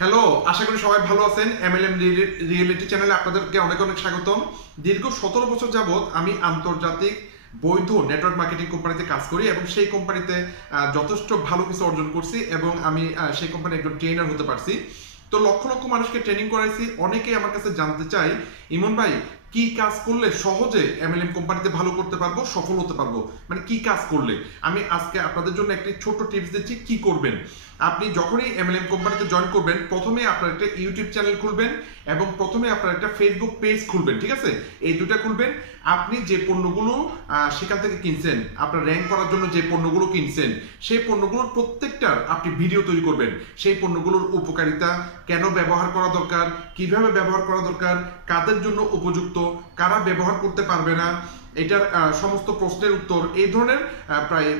Hello, আশা করি সবাই ভালো আছেন। এমএলএম রিয়েলিটি চ্যানেলে আপনাদেরকে অনেক অনেক স্বাগতম। দীর্ঘ 17 বছর যাবৎ আমি আন্তর্জাতিক বৈধ নেটওয়ার্ক মার্কেটিং কোম্পানিতে কাজ করি এবং সেই কোম্পানিতে যথেষ্ট ভালো কিছু অর্জন করছি এবং আমি সেই কোম্পানির একজন ট্রেনার হতে পারছি। তো লক্ষ লক্ষ মানুষকে ট্রেনিং করাইছি। অনেকেই আমার কাছে জানতে চাই, ইমন ভাই কি কাজ করলে সহজে এমএলএম কোম্পানিতে ভালো করতে পারবো, সফল হতে পারবো, মানে কি কাজ করলে। আমি আজকে আপনাদের জন্য একটি ছোট টিপস দিচ্ছি কি করবেন। আপনি যখনই এমএলএম কোম্পানিতে জয়েন করবেন, প্রথমে আপনার একটা ইউটিউব চ্যানেল খুলবেন এবং প্রথমে আপনার একটা ফেসবুক পেজ খুলবেন, ঠিক আছে? এই দুটা খুলবেন। আপনি যে পণ্যগুলো সেখান থেকে কিনছেন, আপনার র্যাঙ্ক করার জন্য যে পণ্যগুলো কিনছেন, সেই পণ্যগুলোর প্রত্যেকটার আপনি ভিডিও তৈরি করবেন। সেই পণ্যগুলোর উপকারিতা, কেন ব্যবহার করা দরকার, কিভাবে ব্যবহার করা দরকার, কাদের জন্য উপযুক্ত, কারা ব্যবহার করতে পারবে না, এটার সমস্ত প্রশ্নের উত্তর, এই ধরনের প্রায়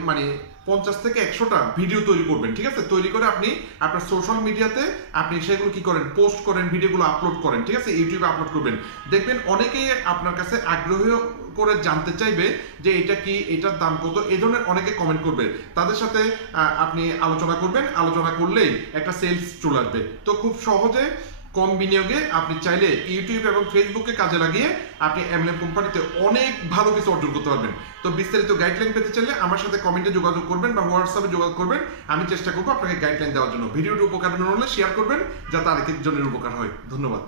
50 থেকে 100টা ভিডিও তৈরি করবেন, ঠিক আছে? তৈরি করে আপনি আপনার সোশ্যাল মিডিয়াতে আপনি সেগুলো কি করেন, পোস্ট করেন, ভিডিওগুলো আপলোড করেন, ঠিক আছে? ইউটিউবে আপলোড করবেন। দেখবেন অনেকেই আপনার কাছে আগ্রহী করে জানতে চাইবে যে এটা কি, এটার দাম কত, এই ধরনের অনেকে কমেন্ট করবে। তাদের সাথে আপনি আলোচনা করবেন। আলোচনা করলেই একটা সেলস চলে আসবে। তো খুব সহজে কম বিনিয়োগে আপনি চাইলে ইউটিউব এবং ফেসবুকে কাজে লাগিয়ে আপনি এমএলএম কোম্পানিতে অনেক ভালো কিছু অর্জন করতে পারবেন। তো বিস্তারিত গাইডলাইন পেতে চাইলে আমার সাথে কমেন্টে যোগাযোগ করবেন বা হোয়াটসঅ্যাপে যোগাযোগ করবেন। আমি চেষ্টা করবো আপনাকে গাইডলাইন দেওয়ার জন্য। ভিডিওটি উপকার হলে শেয়ার করবেন যাতে আরেকজনের উপকার হয়। ধন্যবাদ।